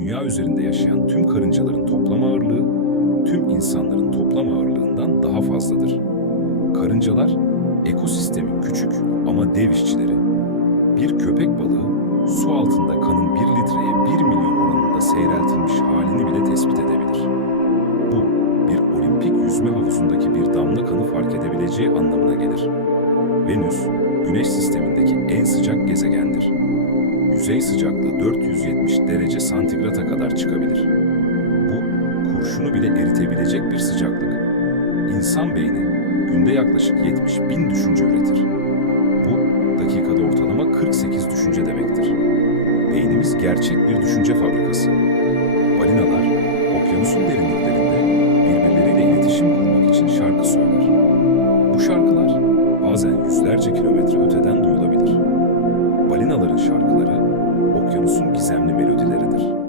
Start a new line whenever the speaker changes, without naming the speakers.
dünya üzerinde yaşayan tüm karıncaların toplam ağırlığı, tüm insanların toplam ağırlığından daha fazladır. Karıncalar, ekosistemin küçük ama dev işçileri. Bir köpek balığı, su altında kanın 1 litreye 1 milyon oranında seyreltilmiş halini bile tespit edebilir. Bu, bir olimpik yüzme havuzundaki bir damla kanı fark edebileceği anlamına gelir. Venüs, Güneş sistemindeki en sıcak gezegendir yüzey sıcaklığı 470 derece santigrata kadar çıkabilir. Bu, kurşunu bile eritebilecek bir sıcaklık. İnsan beyni günde yaklaşık 70 bin düşünce üretir. Bu, dakikada ortalama 48 düşünce demektir. Beynimiz gerçek bir düşünce fabrikası. Balinalar, okyanusun derinliklerinde birbirleriyle iletişim kurmak için şarkı söyler. Bu şarkılar bazen yüzlerce kilometre öteden Balinaların şarkıları okyanusun gizemli melodileridir.